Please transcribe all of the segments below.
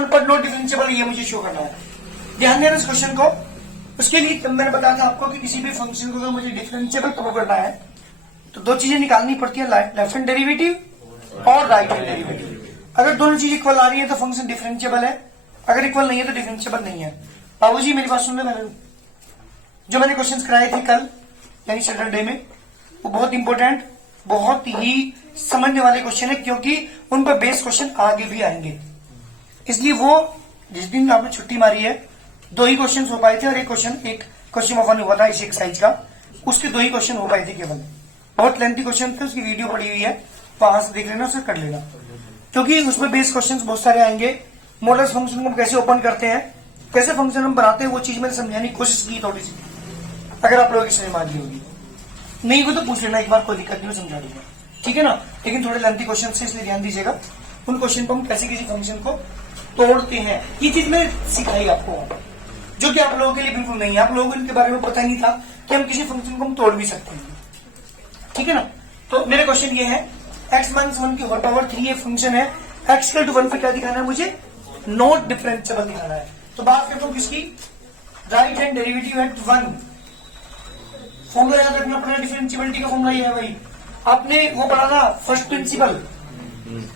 One पर not differentiable, ये मुझे शो करना है। ध्यान देना इस क्वेश्चन को। उसके लिए मैंने बताया था आपको कि किसी भी फंक्शन को अगर मुझे डिफरेंशिएबल प्रूव करना है तो दो चीजें निकालनी पड़ती है, लेफ्ट हैंड डेरिवेटिव और राइट हैंड डेरिवेटिव। अगर दोनों चीज इक्वल आ रही है तो फंक्शन डिफरेंशिएबल है, अगर इक्वल नहीं है तो डिफरेंशिएबल नहीं है। बाबूजी मेरी बात सुन लो, मैंने जो मैंने क्वेश्चंस कराए थे कल यानी सैटरडे में, वो बहुत इंपॉर्टेंट, बहुत ही समझने वाले क्वेश्चन है, क्योंकि उन पर बेस क्वेश्चन आगे भी आएंगे। इसलिए वो जिस दिन आपने छुट्टी मारी है दो ही क्वेश्चन हो पाए थे, और एक क्वेश्चन ऑफ वन हुआ था इस एक्सरसाइज का, उसके दो ही क्वेश्चन हो पाए थे केवल। बहुत लेंथी क्वेश्चन थे, उसकी वीडियो पड़ी हुई है, वहां से देख लेना, उसे कर लेना, क्योंकि उसमें बेस क्वेश्चन बहुत सारे आएंगे। मॉडल्स फंक्शन को हम कैसे ओपन करते हैं, कैसे फंक्शन हम बनाते हैं, वो चीज मैंने समझाने की कोशिश की थोड़ी सी, अगर आप लोगों की समझ में आ गई होगी। नहीं वो तो पूछ लेना एक बार, कोई दिक्कत नहीं, समझा दूंगा, ठीक है ना। लेकिन थोड़े लेंथी क्वेश्चन से, इसलिए ध्यान दीजिएगा। उन क्वेश्चन को हम कैसे किसी फंक्शन को तोड़ते हैं, ये चीज मैंने सिखाई आपको, जो कि आप लोगों के लिए बिल्कुल नहीं है। आप लोगों को इनके बारे में पता नहीं था कि हम किसी फंक्शन को हम तोड़ भी सकते हैं, ठीक है ना। तो मेरे क्वेश्चन ये है, x माइनस 1 की होल पावर 3 ये फंक्शन है, x इक्वल टू 1 पे क्या दिखाना है मुझे, नॉट डिफरेंशिएबल दिखाना है। तो बात करता हूं किसकी, right hand derivative at 1। Formula याद रखना पड़ेगा, डिफरेंशिएबिलिटी का फॉर्मूला ये है भाई, आपने वो पढ़ा ना फर्स्ट प्रिंसिपल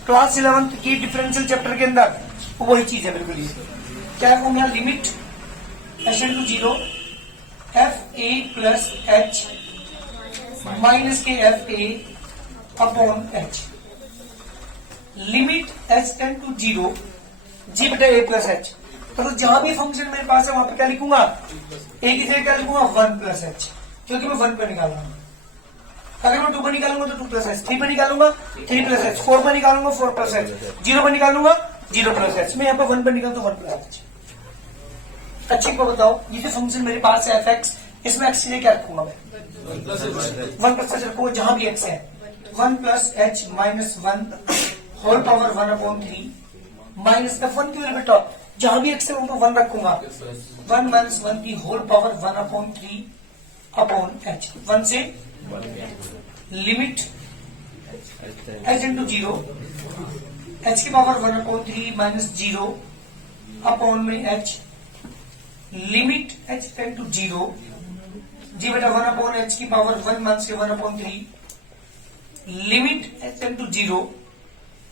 क्लास 11th की डिफरेंशियल चैप्टर के अंदर, वही चीज है बिल्कुल। ये क्या है formula, limit h to 0 f a plus h minus के f a upon h, limit h tend to 0 g बटा a प्लस h। तो जहां भी फंक्शन मेरे पास है वहां पे क्या लिखूंगा, a की जगह क्या लिखूंगा 1 प्लस h, क्योंकि मैं 1 पे निकाल रहा हूं। अगर मैं 2 पर निकालूंगा तो 2 प्लस h, 3 पर निकालूंगा 3 प्लस h, 4 पर निकालूंगा 4 प्लस h, 0 पर निकालूंगा 0 प्लस h। मैं यहाँ पर 1 पर निकालता हूँ 1 प्लस h। अच्छी को बताओ, ये जो फंक्शन मेरे पास है f(x), इसमें x से क्या रखूंगा मैं, 1 प्लस h रखूंगा, जहां भी x है 1 plus h minus 1 whole power 1 upon 3 minus का 1 की बेटा, जहां भी x है वहां पर 1 रखूंगा, 1 माइनस 1 की whole power 1 upon 3 upon h, 1 से लिमिट h इंटू 0 h की पावर 1 अपॉन 3 माइनस 0 अपॉन में h, limit h tend to 0 जी बेटा 1 अपॉन h की power 1 minus 1 upon 3, limit h tend to 0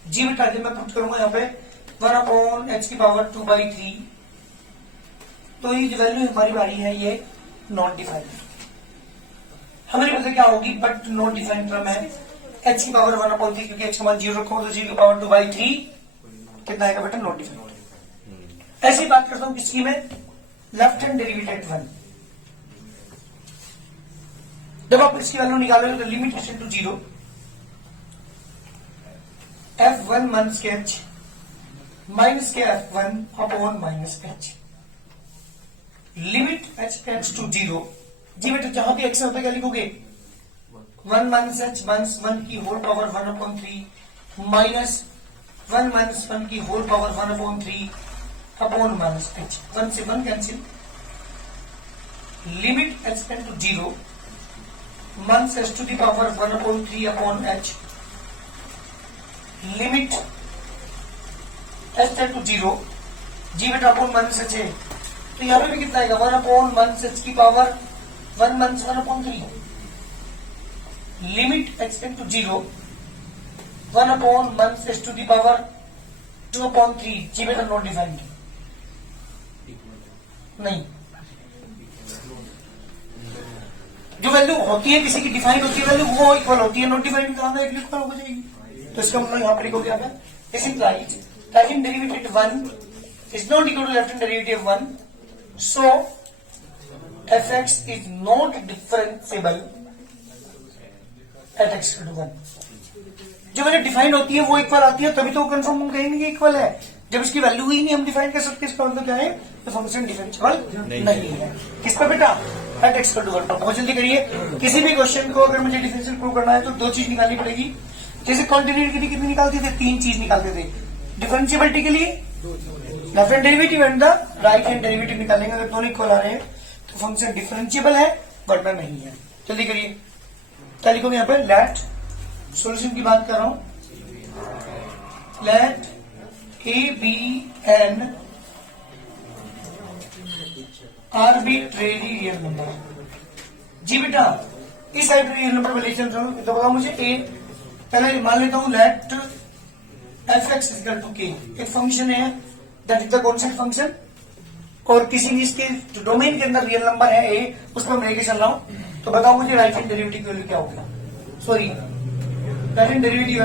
जी बेटा, जब मैं पुट करूंगा यहाँ पे 1 अपॉन h की पावर 2/3, तो ये जो वैल्यू हमारी बारी है ये नॉट डिफाइंड, हमारी वजह क्या होगी, बट नॉट डिफाइंड टर्म है h की पावर 1 अपॉन 3, क्योंकि h का मान 0 रखूंगा तो g की पावर 2/3 कितना आएगा बेटा, नॉट डिफाइंड। ऐसी बात करता हूं किसकी मैं, लेफ्ट हैंड डेरिवेटिव एट 1। जब आप इसकी वैल्यू निकालोगे तो limit h to 0 f1 minus के h माइनस के f1 upon minus h, limit h tends to 0 जी बेटा, जहां भी x है क्या लिखोगे, 1 माइनस h माइनस 1 की whole power 1 upon 3 minus 1 minus 1 की whole power 1 upon 3 upon minus h, 1 से 1 cancel, limit h tend to 0 minus h to the power 1 upon 3 upon h, limit h tend to 0 जी बेटा upon minus h है, तो यहाँ पे भी कितना आएगा 1 अपॉन माइनस h की power 1 minus 1 upon 3, limit h tend to 0 1 upon minus h to the power 2 upon 3 जी बेटा, नॉट डिफाइंड नहीं। जो वैल्यू होती है किसी की डिफाइंड होती है वैल्यू, वो इक्वल होती है, नॉट डिफाइंड कहा है इक्वल हो जाएगी, तो इसका मतलब यहाँ पर लिखोगे आप, this implies right hand derivative 1 is not equal to left hand derivative 1, so fx is not differentiable at x to 1। जो वैल्यू डिफाइंड होती है वो इक्वल आती है, तभी तो कंफर्म हम कहेंगे कि इक्वल है। जब इसकी वैल्यू ही नहीं हम डिफाइन कर सकते, इसका मतलब क्या है, तो फंक्शन डिफरेंशिएबल नहीं है। किस पर बेटा, एट x टू 1 पर। बहुत जल्दी करिए, किसी भी क्वेश्चन को अगर मुझे डिफरेंशियल प्रूव करना है तो दो चीज निकालनी पड़ेगी। जैसे कॉन्टिन्यूटी के लिए कितनी निकालते थे, 3 चीज निकालते थे। डिफरेंशिएबिलिटी के लिए left hand derivative and the right hand derivative निकालेंगे, अगर दोनों इक्वल आ रहे हैं तो फंक्शन डिफरेंशिएबल है वरना नहीं है। जल्दी करिए, क्या लिखोगे यहाँ पर, लेट सॉल्यूशन की बात कर रहा हूं, let A be an arbitrary real number. जी बेटा, इस आर्बिट्रेरी रियल नंबर में ले चल रहा हूं, तो बताओ मुझे ए, पहले मान लेता हूं let f x equal to k, एक फंक्शन है that is the constant function, और किसी इसके जो डोमेन के अंदर रियल नंबर है ए, उसको मैं लेके चल रहा हूं। तो बताओ मुझे राइट हैंड डेरिवेटिव की वैल्यू क्या होगा? Sorry, right hand derivative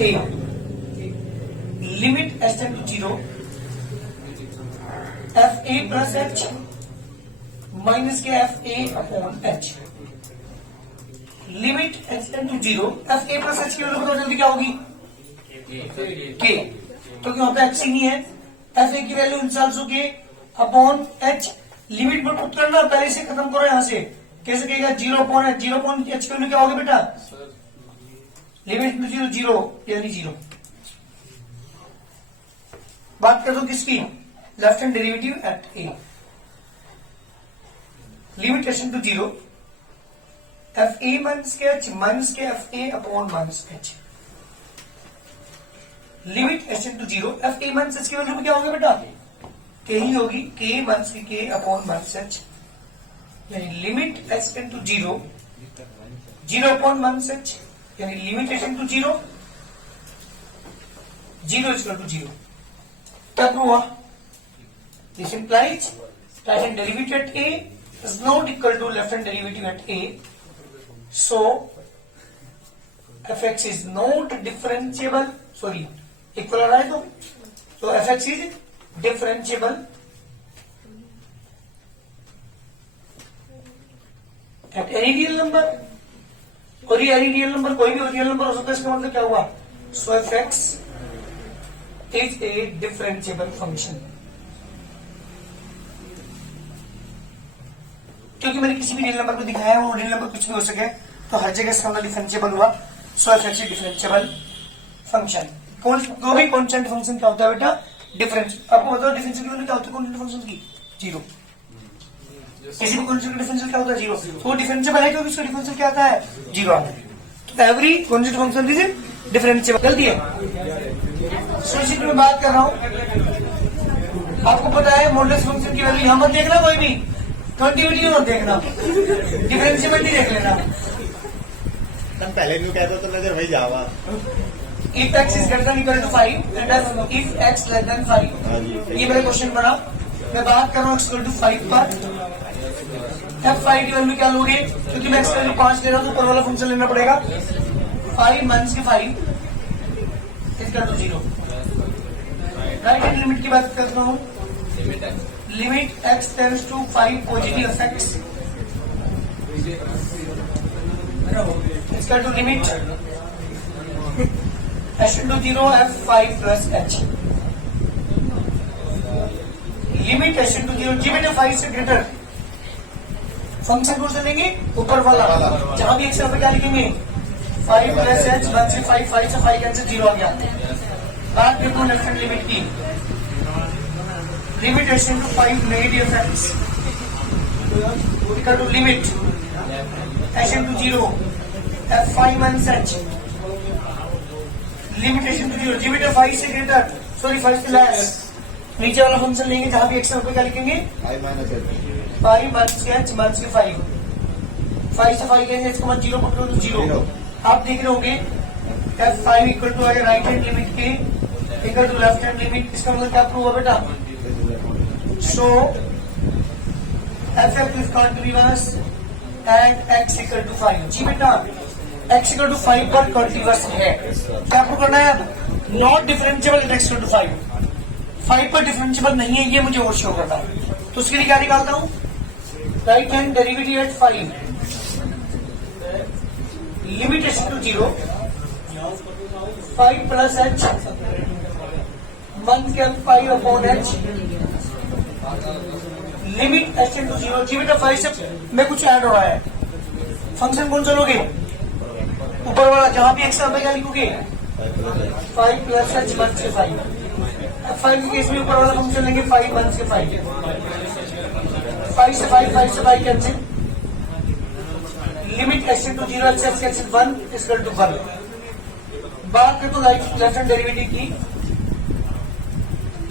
A limit H tend to 0 F A plus H minus K F A upon H, limit H tend to 0 F A plus H की value बताओ जल्दी क्या होगी? के, तो क्यों पे एच नहीं है, एफ ए की वैल्यू इंसाल्सो के अपॉन एच, लिमिट पर पुट करना, पहले से खत्म करो यहां से, कैसे कहेगा? 0 अपॉन एच, 0 अपॉन एच की वैल्यू क्या होगी बेटा? लिमिट टू 0 0 यानी 0। बात कर दो किसकी? Left hand derivative at A, limit H to 0 F A minus K F A upon minus H, limit H to 0 F A minus H की वैल्यू क्या होगी बेटा? के ही होगी, K minus K upon minus H, यानी limit H to 0 0 upon minus H, यानी limit H to 0 0 equal to 0। क्या prove हुआ? This implies right hand derivative at A is not equal to left hand derivative at A, so F X is not differentiable, sorry equal आ रहा है तो F X is differentiable at any real number, और ये any real number कोई भी real number हो सकता है, इसका मतलब क्या हुआ? So F X is a differentiable function. क्योंकि मैंने किसी भी रियल नंबर को दिखाया है, वो रियल नंबर कुछ भी हो सके, तो हर जगह इसका मतलब डिफरेंशिएबल हुआ, so F X is differentiable function. दो भी कॉन्स्टेंट फंक्शन क्या होता है बेटा? डिफरेंस। आपको बताओ डिफरेंशियल की वैल्यू क्या होती है कॉन्स्टेंट फंक्शन की? 0। किसी भी कॉन्स्टेंट का डिफरेंशियल क्या होता है? 0। तो वो डिफरेंशिएबल है क्योंकि उसका डिफरेंशियल क्या आता है? 0 आता है। तो every constant function is differentiable. जल्दी है, सोल्यूशन में बात कर रहा हूं। आपको पता है मॉडुलस फंक्शन की वैल्यू यहां मत देखना, कोई भी कंटिन्यूटी मत देखना, डिफरेंशिएबिलिटी देख लेना। पहले क्यों कहते हो तो नजर वही जावा। If x is greater than equal to 5 and if x less than 5, ये मेरा क्वेश्चन बना। मैं बात कर रहा हूँ x equal to 5 पर, f5 की वैल्यू क्या लोगे? क्योंकि मैं x की वैल्यू 5 ले रहा हूँ तो ऊपर वाला फंक्शन लेना पड़ेगा। 5 माइनस के 5 equal to 0। Right hand limit की बात कर रहा हूँ, limit x tends to 5 positive f x equal to limit h into 0 f5 plus h, limit h into 0 जी बेटे 5 से ग्रेटर, फंक्शन कौन सा लेंगे? ऊपर वाला, जहां भी x पे क्या लिखेंगे? 5 प्लस h, 1 से 5, 5 से 5 कैंसिल, 0 आ गया। बात देखो लेफ्ट हैंड लिमिट की, limit h into 5 negative x equal to limit h into 0 f5 minus h, limitation to 0 जी बेटा 5 से ग्रेटर, सॉरी 5 से लेस, नीचे वाला फंक्शन लेंगे जहां भी x पे क्या लिखेंगे? 5 माइनस के h माइनस के 5, 5 से 5 कहेंगे, इसको मत 0 पुट करो तो 0। आप देख रहे होंगे f5 इक्वल टू आगे राइट हैंड लिमिट के equal to left hand limit, इसका मतलब क्या प्रूव हुआ बेटा? So f is continuous and x equal to 5। जी बेटा x इक्वल टू 5 पर कॉन्टिन्यूअस है, क्या आपको करना है? अब not differentiable in x equal to 5 पर डिफरेंशिएबल नहीं है, ये मुझे और शो करना है। तो उसके लिए क्या निकालता हूं? Right hand derivative at 5, limit h to 0 5 plus h 1 के 5 upon h, limit h to 0 जी बेटा 5 से में कुछ ऐड हो रहा है, फंक्शन कौन सा लोगे? ऊपर वाला, जहां भी x पे क्या लिखोगे? 5 प्लस h 1 से 5, 5 के केस में ऊपर वाला फंक्शन लेंगे 5 1 से 5, 5 से 5 cancel, limit h to 0 h cancel 1 equal to 1। बात करते लेफ्ट हैंड डेरिवेटिव की,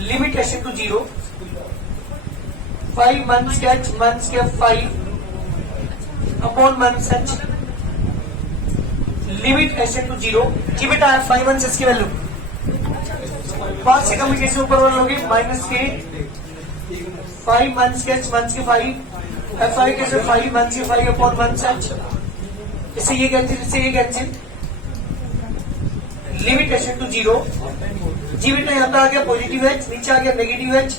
लिमिट एस टू 0, 5 मंथ्स के 5 upon minus h, limit s to 0। जी बेटा 5 मंथ्स की वैल्यू 5 से कम कैसे ऊपर वाले होगी माइनस के 5 मंथ्स के 5 5 कैसे 5 मंथ्स के 5 अपॉन मंथ्स एच, इससे ये कैंसिल, इससे ये कैंसिल, लिमिट एस टू 0। जी बेटा यहाँ पे आ गया पॉजिटिव एच, नीचे आ गया नेगेटिव एच,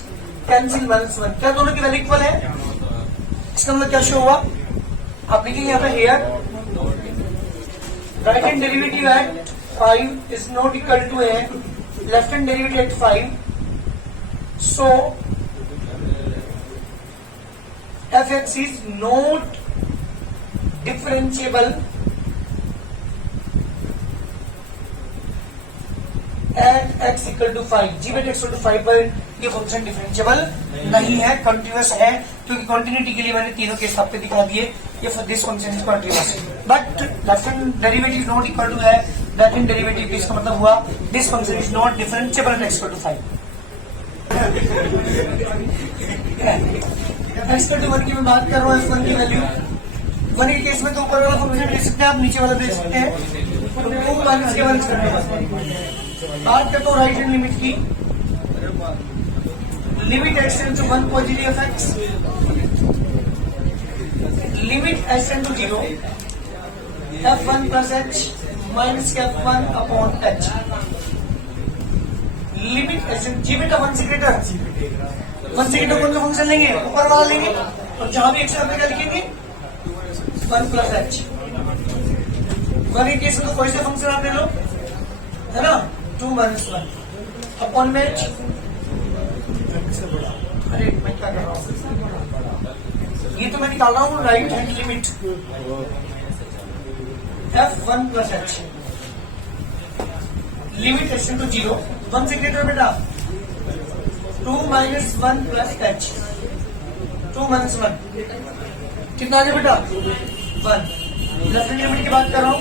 कैंसिल -1। क्या दोनों की वैल्यू इक्वल है? इसका मतलब क्या शो हुआ? आप लिखेंगे यहाँ पे here right hand derivative at 5 is not equal to a left hand derivative at 5, so fx is not differentiable at x equal to 5। जी बेटा x equal to 5 पर ये फंक्शन डिफरेंशिएबल नहीं है, कंटिन्यूअस है, क्योंकि कंटिन्यूटी के लिए मैंने तीनों केस आपको दिखा दिए। ये for this function is continuous, but left hand derivative is not equal to है राइट हैंड डेरिवेटिव। इसका मतलब हुआ this function is not differentiable at x equal to 5। x equal to 1 की मैं बात कर रहा हूँ, f1 की वैल्यू 1 के केस में तो ऊपर वाला फंक्शन ले सकते हैं आप, नीचे वाला दे सकते हैं, तो 2 माइनस के 1 करने का बात करता हूँ राइट हैंड लिमिट की। Limit x tends to 1 positive f x, limit s tends to 0 f1 plus h minus के f1 upon h, limit s जी बेटा 1 से ग्रेटर कौन सा फंक्शन लेंगे? ऊपर वाला लेंगे, और जहां भी x है क्या लिखेंगे 1 प्लस h। 1 के केस में तो कोई से फंक्शन आप ले लो, है ना, 2 माइनस 1 अपॉन में h। अरे मैं क्या कर रहा हूँ, ये तो मैं निकाल रहा हूँ right hand limit f1 plus h, limit h to 0 1 से ग्रेटर बेटा 2 माइनस 1 प्लस h, 2 माइनस 1 कितना आ गया बेटा 1। लेफ्ट हैंड लिमिट की बात कर रहा हूँ,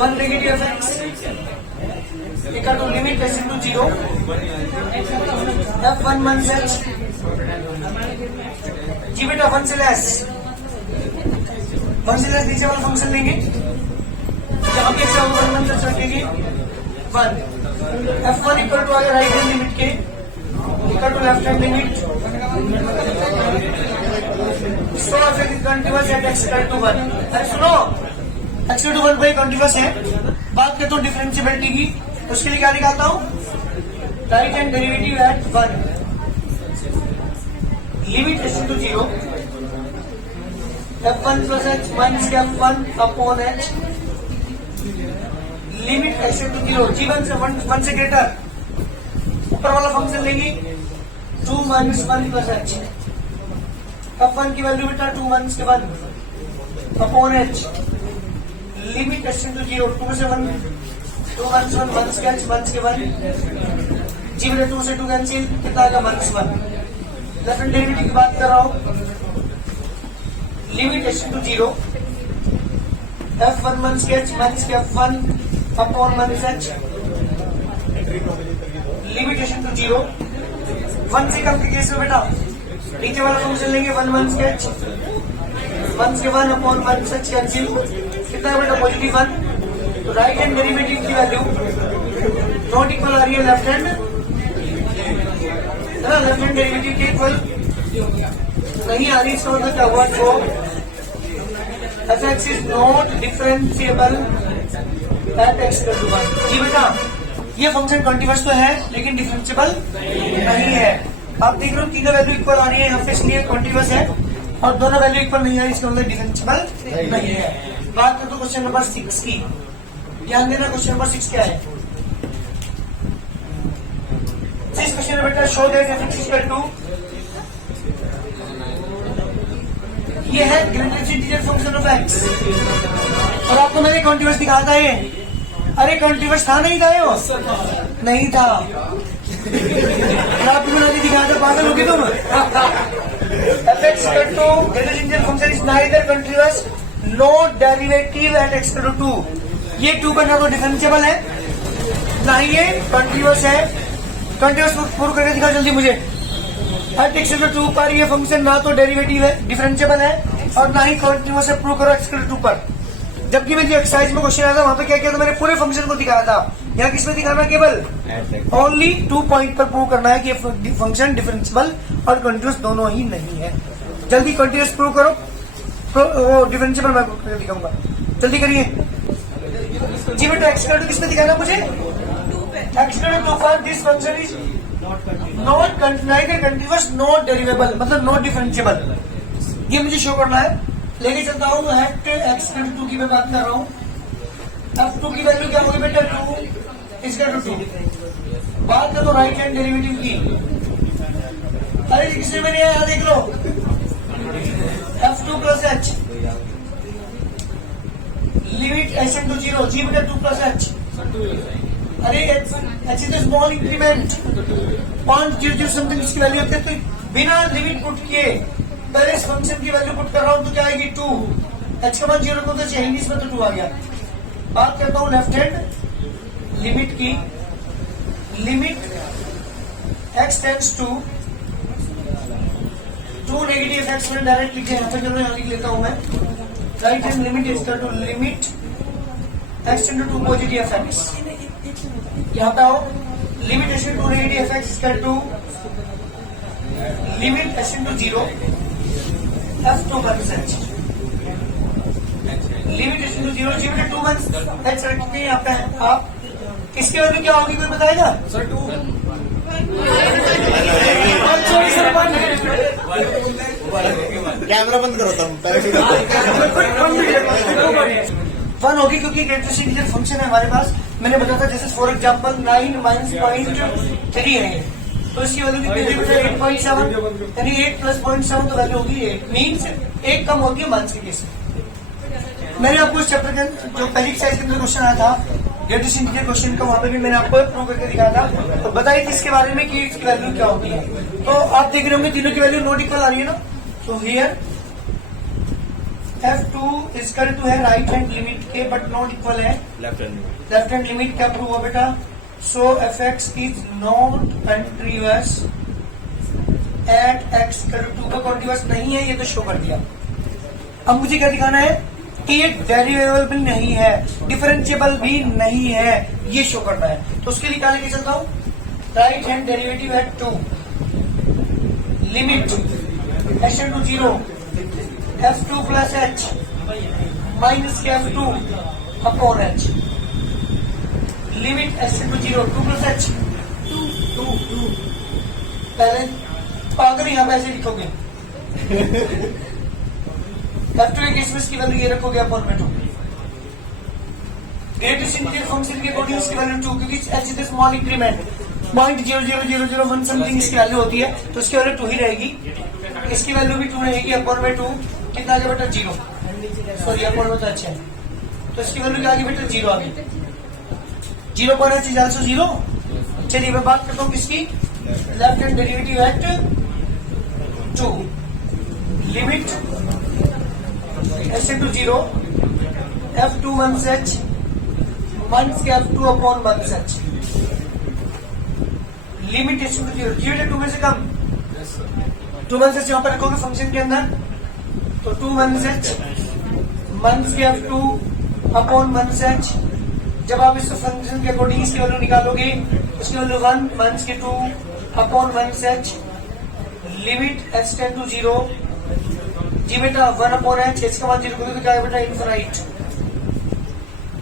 1 negative f x equal to limit s to 0 f1 minus h। जी बेटा 1 से लेस नीचे वाला फंक्शन लेंगे, जहां पे x 1 माइनस h रखेंगे 1। f1 इक्वल टू आ गया राइट हैंड लिमिट के equal to left hand limit, so f is continuous at x equal to 1। अरे सुनो x इक्वल टू 1 पर कंटीन्यूअस है। बात करता हूँ डिफरेंशिएबिलिटी की, उसके लिए क्या निकालता हूँ right hand derivative at 1, limit s to 0 f1 plus h minus के f1 upon h, limit s to 0 जी 1 से ग्रेटर ऊपर वाला फंक्शन लेंगे 2 माइनस 1 प्लस h, f1 की वैल्यू बेटा 2 माइनस के 1 upon h, limit s to 0 2 से 1 2 माइनस 1 माइनस के h माइनस के 1 जी बेटा 2 से 2 कैंसिल, कितना आएगा माइनस 1। लेफ्ट हैंड डेरिवेटिव की बात कर रहा हूँ, limit s to 0 f1 minus के h माइनस के f1 upon minus h, limitation to 0 1 से कम के केस में बेटा नीचे वाला फंक्शन लेंगे 1 माइनस के h, 1 से 1 अपॉन माइनस h कैंसिल, कितना है बेटा पॉजिटिव 1। तो राइट हैंड डेरिवेटिव की वैल्यू नॉट इक्वल आ रही है लेफ्ट हैंड, है ना, लेफ्ट हैंड डेरिवेटिव के इक्वल नहीं आ रही। इसका मतलब क्या हुआ, तो f(x) is not differentiable at x equal to 1। जी बेटा ये फंक्शन कंटीन्यूअस तो है लेकिन डिफरेंशिएबल नहीं है। आप देख रहे हो तीनों वैल्यू इक्वल आ रही है, यहाँ पे इसलिए कंटीन्यूअस है, और दोनों वैल्यू इक्वल नहीं आ रही, इसका मतलब डिफरेंशिएबल नहीं है। बात करते क्वेश्चन नंबर 6 की, ध्यान देना क्वेश्चन नंबर 6 क्या है। इस क्वेश्चन में बेटा show that f(x) equal to, ये है greatest integer function of x, और आपको मैंने कंटीन्यूअस दिखा था ये। अरे कंटीन्यूअस था नहीं था, ये नहीं था, आपको मैंने दिखाया था, पागल होगी तुम। f(x) equal to greatest integer function is neither continuous no derivative at x equal to 2। ये 2 का ना तो डिफरेंशिएबल है, ना ही ये कंटीन्यूअस है, कंटिन्यूस प्रूव करके दिखाओ जल्दी मुझे। एट एक्स टू 2 पर ये फंक्शन ना तो डेरिवेटिव है, डिफरेंशिएबल है, और ना ही कंटिन्यूस है। प्रूव करो एक्स टू 2 पर। जबकि मैं जो एक्सरसाइज में क्वेश्चन आया था वहां पे क्या किया था, मैंने पूरे फंक्शन को दिखाया था। यहाँ किसमें दिखाना है, केवल ओनली 2 पॉइंट पर प्रूव करना है कि ये फंक्शन डिफरेंशिएबल और कंटिन्यूस दोनों ही नहीं है। जल्दी कंटिन्यूस प्रूव करो, वो डिफरेंशिएबल मैं प्रूव करके दिखाऊंगा, जल्दी करिए जी बेटा। एक्स टू किसमें दिखाना मुझे, एक्स टू पर this function is not neither continuous not derivable, मतलब नॉट डिफरेंशिएबल, ये मुझे शो करना है। लेके चलता हूँ एट एक्स टू की मैं बात कर रहा हूँ। अब 2 की वैल्यू क्या होगी बेटा, 2 इसका 2। बात करो राइट हैंड डेरिवेटिव की। अरे किसने मैंने यहाँ देख लो, f2 plus H limit H to 0, जी बेटा 2 प्लस एच। अरे H is small increment 0.00 something इसकी वैल्यू होती है, तो बिना लिमिट पुट किए पहले इस फंक्शन की वैल्यू पुट कर रहा हूं तो क्या आएगी 2। एच का मान 0 को तो चाहिए, इसमें तो 2 आ गया। बात करता हूं लेफ्ट हैंड लिमिट की। Limit x tends to 2 negative x में डायरेक्ट लिखे, यहाँ पे चलो यहाँ लिख लेता हूं मैं। Right hand limit is to limit x tend to positive x. यहाँ पे आओ, limit x to negative x to limit x to 0 f2 minus h। Limit x to 0 जी बेटा 2 माइनस h रखते हैं यहाँ पे आप। इसकी वैल्यू क्या होगी कोई बताएगा सर? 2। कैमरा बंद करो तुम पहले। 1 होगी क्योंकि ग्रेटेस्ट इंटीजर फंक्शन है हमारे पास। मैंने बताया था जैसे फॉर एग्जाम्पल 9 माइनस 0.3 है, तो इसकी वैल्यू कितनी होगी, 8.7, यानी 8 प्लस 0.7 तो वैल्यू होगी 8, मीन्स 1 कम होगी माइनस के केस में। मैंने आपको इस चैप्टर के जो पहली एक्सरसाइज के अंदर क्वेश्चन आया था ग्रेटेस्ट इंटीजर क्वेश्चन का, वहां पे भी मैंने आपको प्रूव करके दिखाया था, तो बताइए इसके बारे में कि इसकी वैल्यू क्या होती है। तो आप देख रहे होंगे तीनों की वैल्यू नॉट इक्वल आ रही है ना। तो हियर f2 इसका टू है राइट हैंड लिमिट के बट नॉट इक्वल है लेफ्ट हैंड लिमिट। क्या प्रूव हुआ बेटा, so fx is not continuous at x two का कंटिन्यूअस नहीं है, ये तो शो कर दिया। अब मुझे क्या दिखाना है कि ये डेरिवेबल भी नहीं है, डिफरेंशिएबल भी नहीं है, ये शो करना है। तो उसके लिए क्या लेके चलता हूं, right hand derivative at 2 limit x to 0 f2 plus h minus के f2 upon h। Limit x to 0 2 plus h 2 पहले पागल यहाँ पे ऐसे लिखोगे f2 के केस में इसकी वैल्यू ये रखोगे अपॉन में 2। ग्रेटेस्ट इंटीजर फंक्शन के अकॉर्डिंग इसकी वैल्यू 2, क्योंकि h is small increment 0.00001 something इसकी वैल्यू होती है, तो इसकी वैल्यू 2 ही रहेगी। इसकी वैल्यू भी 2 रहेगी अपॉन में 2। कितना आ गया बेटा 0, सॉरी अपॉन में तो अच्छा है, तो इसकी वैल्यू क्या आ गई बेटा 0 आ गई। 0.h is also 0। चलिए मैं बात करता हूँ किसकी, left hand derivative at 2 limit x to 0 f2 minus h minus के f2 upon minus h। Limit x to 0 0 2 में से कम 2 माइनस h यहाँ पर रखोगे फंक्शन के अंदर, तो 2 माइनस h माइनस के f2 अपॉन माइनस h। जब आप इस फंक्शन के अकॉर्डिंग इसकी वैल्यू निकालोगे, उसकी वैल्यू 1 माइनस के 2 upon minus h। Limit x tend to 0 जी बेटा 1 अपॉन h, इसका मान 0 तो क्या है बेटा इनफाइनाइट।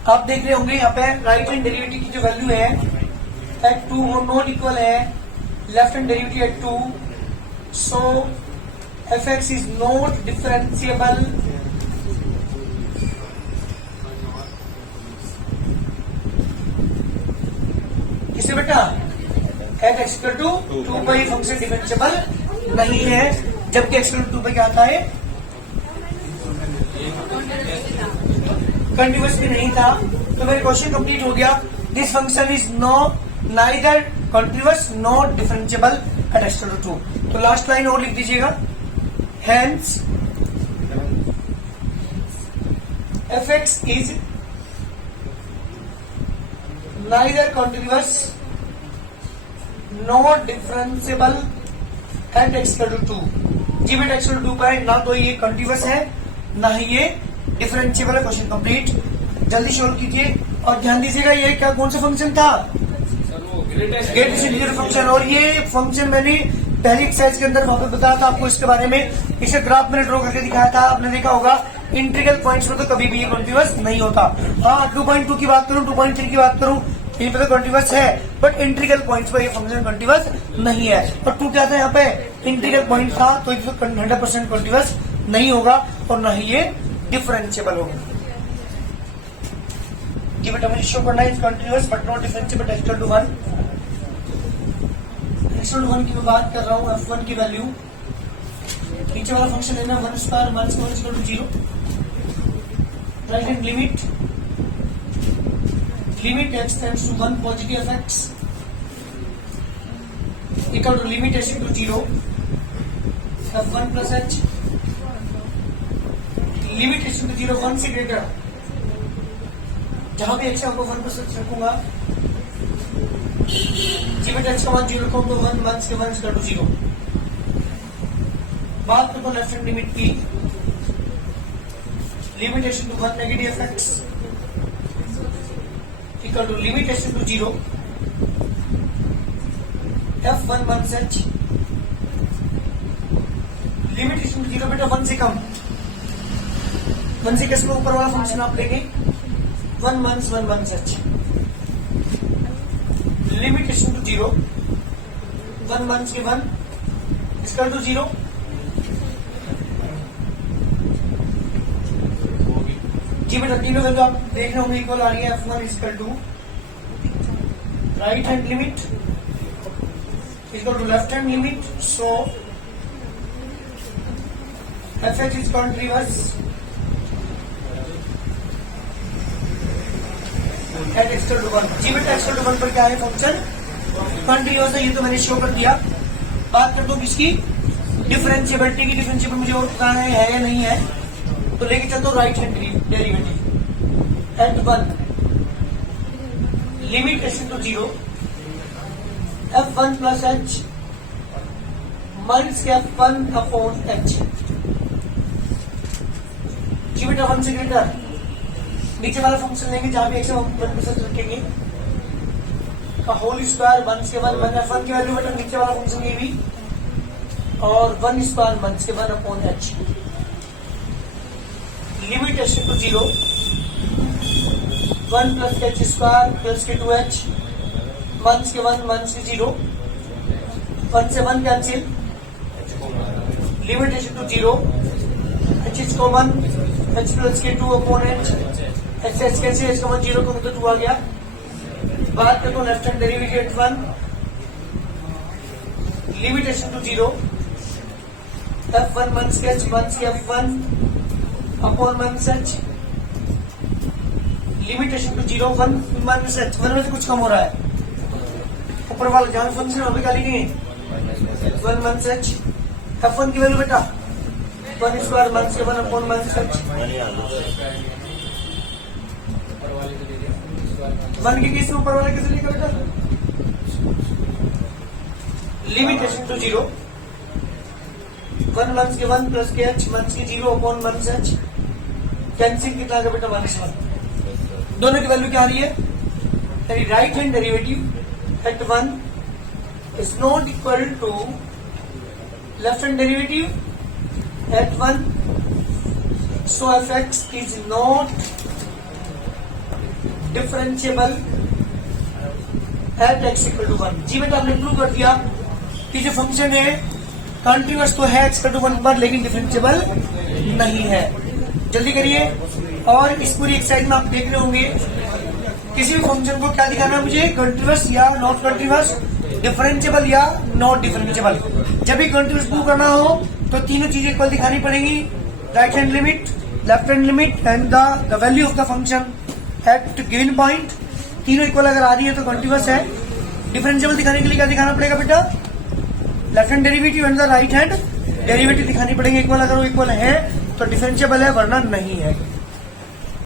आप देख रहे होंगे यहाँ पे राइट हैंड डेरिवेटिव की जो वैल्यू है एट 2 वो नॉट इक्वल है left hand derivative at 2, so fx is not differentiable किससे बेटा एट x टू 2 पर फंक्शन डिफरेंशिएबल नहीं है, जबकि x टू 2 पर क्या आता है कंटिन्यूअस भी नहीं था। तो मेरा क्वेश्चन कंप्लीट हो गया। This function is neither continuous not differentiable at x to 2। तो लास्ट लाइन और लिख दीजिएगा, hence fx is neither continuous not differentiable at x equal to 2। जी बेटा x इक्वल टू 2 पर ना तो ये कंटीन्यूअस है ना ही ये डिफरेंशिएबल है। Question complete. जल्दी सोल्व कीजिए और ध्यान दीजिएगा ये क्या कौन सा फंक्शन था, ग्रेटेस्ट इंटीजर फंक्शन। और ये फंक्शन मैंने पहली एक्सरसाइज के अंदर वहां पे बताया था आपको इसके बारे में, इसे ग्राफ मैंने ड्रॉ करके दिखाया था, आपने देखा होगा। इंटीग्रल पॉइंट्स पर तो कभी भी ये कंटीन्यूअस नहीं होता। हाँ 2.2 की बात करूं 2.3 की बात करूं इन पे तो कंटीन्यूअस है, बट इंटीग्रल पॉइंट्स पर ये फंक्शन कंटीन्यूअस नहीं है। और 2 क्या था यहाँ पे, इंटीग्रल पॉइंट था, तो ये 100% कंटीन्यूअस नहीं होगा और ना ही ये डिफरेंशिएबल होगा। जी बेटा मुझे शो करना है continuous but not differentiable x equal to 1। x equal to 1 की मैं बात कर रहा हूँ। f1 की वैल्यू नीचे वाला फंक्शन लेना 1 square minus 1 equal to 0। Right hand limit x tends to 1 positive f(x) equal to limit h to 0 f1 plus h limit h to 0 1 से ग्रेटर। जहां भी x को 1 पर रखूंगा जी बेटा h का मान 0 को 1 1 से 1 इक्वल टू 0। बात करते हैं लेफ्ट हैंड लिमिट की, limit h to 1 negative f(x) equal to limit h to 0 f1 1 h limit h to 0 बेटा 1 से कम, 1 से कैसे ऊपर वाला फंक्शन आप लेंगे 1 1 1 1 h लिमिट h टू 0 1 1 से 1 इक्वल टू 0। जी बेटा तीनों वैल्यू आप देख रहे होंगे इक्वल आ रही है। f1 equal to right hand limit equal to left hand limit, so f(x) is continuous at x equal to 1। जी बेटा x इक्वल टू 1 पर क्या है फंक्शन कंटीन्यूअस है, ये तो मैंने शो कर दिया। बात करता हूँ इसकी डिफरेंशिएबिलिटी की, डिफरेंशिएबल मुझे और बताना है या नहीं है, तो लेके चलता हूँ right hand derivative at 1 limit h to 0 f1 plus h minus f1 upon h। जी बेटा 1 से ग्रेटर नीचे वाला फंक्शन लेंगे जहां भी x हम 1% रखेंगे का होल स्क्वायर 1 से 1 1 f1 की वैल्यू बेटा नीचे वाला फंक्शन ये भी और 1 स्क्वायर 1 से 1 upon h limit h to 0 1 plus h square plus के 2h 1 से 1 1 से 0 1 से 1 cancel limit h to 0 h is common h plus के 2 अपॉन h h कैसे h कॉमन 0 को तो 2 आ गया। बात करते हैं left hand derivative 1 limit h to 0 f1 1 से h 1 से f1 अपॉन 1 से h लिमिट h टू 0 1 1 से h 1 में से कुछ कम हो रहा है, ऊपर वाला जहां फंक्शन वहां पे क्या लिखेंगे 1 1 से h f1 की वैल्यू बेटा 1 स्क्वायर 1 से 1 अपॉन 1 से h 1 के केस में ऊपर वाला कैसे लिखा बेटा लिमिट h टू 0 1 1 के 1 प्लस के h 1 के 0 अपॉन 1 से h कैंसिल कितना आ गया बेटा 1 दोनों की वैल्यू क्या आ रही है, यानी right hand derivative at 1 is not equal to left hand derivative at 1, so f(x) is not differentiable at x equal to 1। जी बेटा आपने प्रूव कर दिया कि जो फंक्शन है कंटीन्यूअस तो है x इक्वल टू 1 पर, लेकिन डिफरेंशिएबल नहीं है। जल्दी करिए। और इस पूरी एक्सरसाइज में आप देख रहे होंगे किसी भी फंक्शन को क्या दिखाना है मुझे, कंटीन्यूअस या नॉट कंटीन्यूअस, डिफरेंशिएबल या नॉट डिफरेंशिएबल। जब भी कंटीन्यूअस प्रूव करना हो तो तीनों चीजें इक्वल दिखानी पड़ेंगी, right hand limit, left hand limit and the value of the function at given point. तीनों इक्वल अगर आ रही है तो कंटीन्यूअस है। डिफरेंशिएबल दिखाने के लिए क्या दिखाना पड़ेगा बेटा, left hand derivative and the right hand derivative दिखानी पड़ेंगे इक्वल। अगर वो इक्वल है तो डिफरेंशिएबल है, वरना नहीं है।